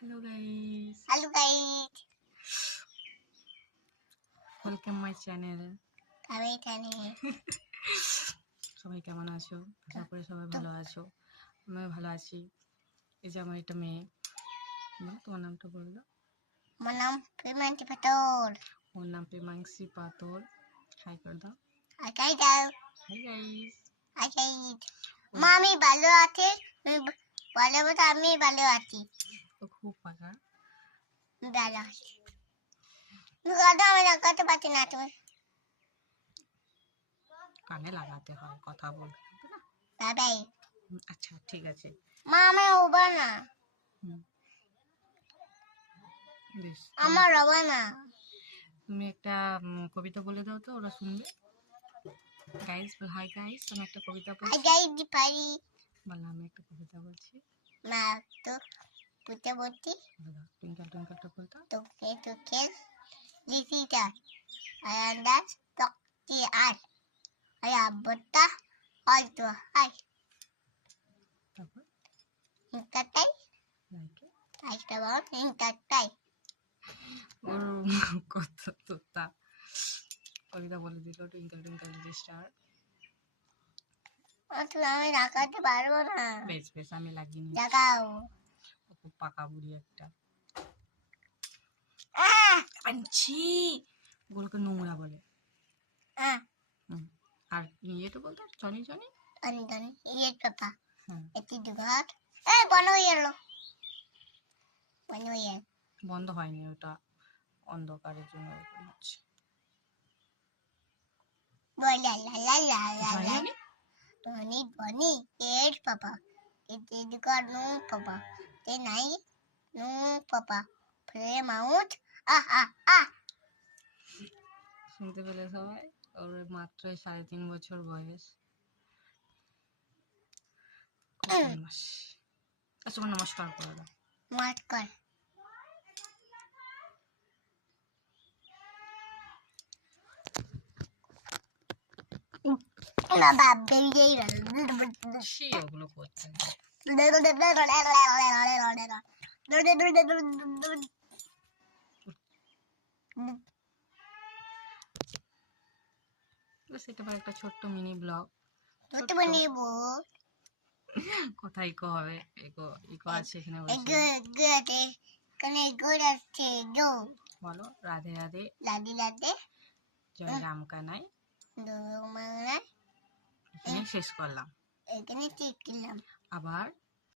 Hello guys, Hello guys, welcome my channel. আমি এখানে সবাই কেমন আছো? আশা করি সবাই ভালো আছো। আমিও ভালো আছি। এই যে আমার একটা মেয়ে, তোমার নামটা বললো। আমার নাম প্রেমান্তি পাতর। ওর নাম প্রেমাংশী পাতর। হাই করে দাও। আকাই দাও। Hi guys. আকাই। মামি ভালো আছে। ভালো বলতে আমি ভালো আছি। ও খুব পাকা। ভালো আছি। কথা আমি লাগাতে পারছি না তুমি। কানে লাগাতে হয় কথা বলতে না। বাবাই। আচ্ছা ঠিক আছে। মা আমি উবার না। বেশ। আমার রবা না। তুমি একটা কবিতা বলে দাও তো, ওরা শুনবে। গাইস, হাই গাইস, আমি একটা কবিতা বলছি। আকাই দি পারি। বললাম আমি একটা কবিতা বলছি। মা তো পুতে বলছি। টুইঙ্কেল টুইঙ্কেলটা বলতো। তোকে তোকে লিখিটা। আয়ান্দাজ তক্তি আর। আয়া বত্তা হয়তো হাই। তারপর ইন্টারটাই লাইকে লাইকটা বল ইন্টারটাই ওর কত তোতা কবিতা বলে দিল, টুইঙ্কেল টুইঙ্কেল লিটল স্টার। তুই আমি লাগাতে পারবো না। বেশ বেশ, আমি লাগিয়ে নিচ্ছি। লাগাও। ও খুব পাকা বুড়ি একটা। আহ আনছি ওগুলোকে নোংরা বলে। আহ আর ইয়ে তো বলতো জনি জনি। জানি জানি ইয়ের পাপা হ্যাঁ, এটি দুঘাট বন্ধ হয়ে গেল। বন্ধ হয়ে গেল। বন্ধ হয়নি, ওটা অন্ধকারের জন্য এরকম হচ্ছে। বলা লা লা লা লা জনি লা জনি বনি বনি এর পাপা এটি দুঘাট নো পাপা তে নাই নো পাপা ফ্রে মাউথ আহ আহ আহ শুনতে পেলে সবাই? ওর মাত্র 3.5 বছর বয়স। আচ্ছা, নমস্কার করে দাও। মাত কর না বাপ বেরিয়েই গেল। সে ওগুলো করছে না। সেটা আবার একটা ছোট্ট মিনি ব্লগ। কোথায় ইকো হবে? ইকো আছে এখানে বসে। বলো রাধে রাধে। জয় রাম কানাই। এখানে শেষ করলাম। আবার